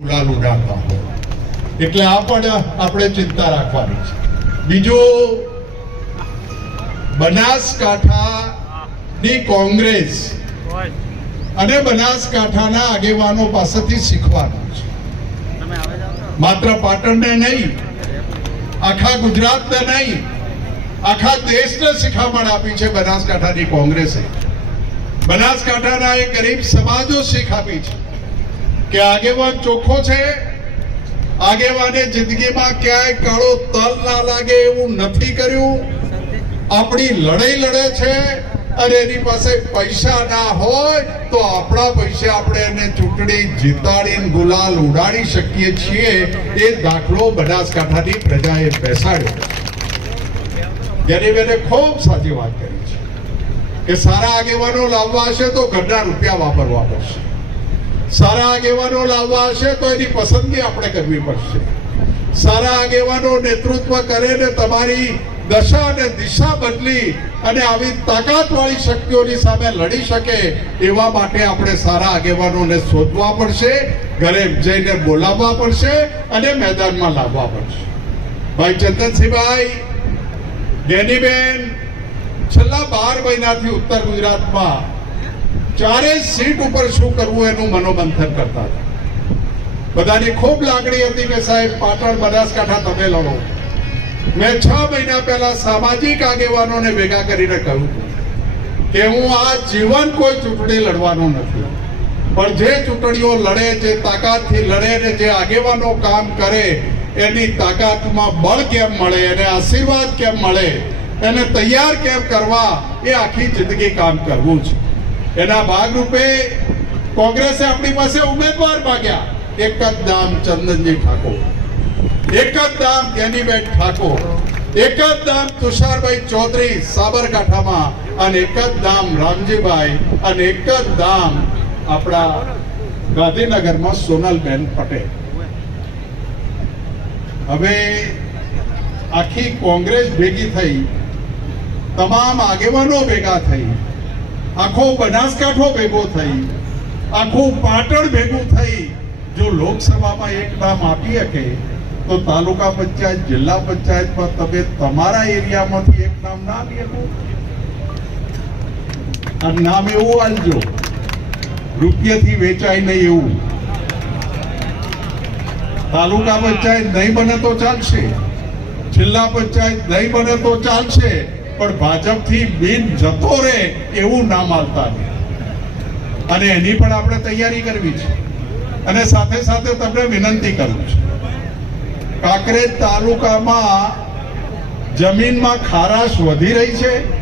ગુલાલ ઉડાડવા એટલે આ પણ આપણે ચિંતા રાખવાની છે. બીજું બનાસકાંઠાની કોંગ્રેસ અને બનાસકાંઠાના આગેવાનો પાસેથી શીખવાનું છે. માત્ર પાટણને નહીં, આખા ગુજરાતને નહીં, આખા દેશને શિખામણ આપી છે બનાસકાંઠાની કોંગ્રેસે. બનાસકાંઠાના એ ગરીબ સમાજો શીખ આપી છે. કે આગેવાન ચોખ્ખો છે? આગેવાને જિંદગીમાં ક્યાંય કાળો તલ ના લાગે એવું નથી કર્યું. આપણી લડાઈ લડે છે અને એની પાસે પૈસા ના હોય તો આપણા પૈસે આપણે એને ચૂંટણી જીતાડીને ગુલાલ ઉડાડી શકીએ છીએ. એ દાખલો બનાસકાંઠાની પ્રજાએ બેસાડ્યો. ગરીબેને ખૂબ સાચી વાત કરી છે કે સારા આગેવાનો લાવવા હશે તો ઘરના રૂપિયા વાપરવા પડશે. સારા આગેવાનો લાવવા હશે તો એની પસંદગી આપણે કરવી પડશે. સારા આગેવાનો નેતૃત્વ કરે ને તમારી દશા અને દિશા બદલી અને આવી તાકાતવાળી શક્તિઓની સામે લડી શકે એવા માટે આપણે સારા આગેવાનોને શોધવા પડશે, ઘરે જઈને બોલાવવા પડશે અને મેદાનમાં લાવવા પડશે. ભાઈ ચંદનસિંહભાઈ ગેનીબેન છેલ્લા બાર મહિનાથી ઉત્તર ગુજરાતમાં ચારે સીટ ઉપર શું કરવું એનું મનોમંથન કરતા હતા. બધાની ખૂબ લાગણી હતી કે સાહેબ, પાટણ, બનાસકાંઠા તમે લડો. મેં છ મહિના પહેલા સામાજિક આગેવાનોને ભેગા કરીને કહ્યું કે હું આ જીવન કોઈ ચૂંટણી લડવાનો નથી. પણ જે ચૂંટણીઓ લડે, જે તાકાતથી લડે ને જે આગેવાનો કામ કરે, એની તાકાતમાં બળ કેમ મળે, એને આશીર્વાદ કેમ મળે, એને તૈયાર કેમ કરવા, એ આખી જિંદગી કામ કરવું છે. એના ભાગરૂપે કોંગ્રેસે આપણી પાસે ઉમેદવાર માંગ્યા. એક જ નામ ચંદનજી ઠાકોર. એક જ નામ ગેનીબેન ઠાકોર. એક જ નામ તુષારભાઈ ચૌધરી સાબરકાંઠામાં અને એક જ નામ રામજીભાઈ અને એક જ નામ આપણા ગાંધીનગરમાં સોનલબેન પટેલ. હવે આખી કોંગ્રેસ ભેગી થઈ, તમામ આગેવાનો ભેગા થઈ આખો બનાસકાંઠો ભેગો થઈ, આખું પાટણ ભેગું થઈ. જો લોકસભામાં એક નામ આપી શકે, તો તાલુકા પંચાયત, જિલ્લા પંચાયતમાં તમે તમારા એરિયામાંથી એક નામ ના આપી શકો. આ નામ એવું આલજો. રૂપિયાથી વેચાય નહીં એવું. તાલુકા પંચાયત નહીં બને તો ચાલશે. જિલ્લા પંચાયત નહીં બને તો ચાલશે. પણ ભાજપથી બિન જતો રહે એવું નામ આવતા અને એની પણ આપણે તૈયારી કરવી છે. અને સાથે સાથે તમને વિનંતી કરું છું. કાંકરેજ તાલુકામાં જમીનમાં ખારાશ વધી રહી છે.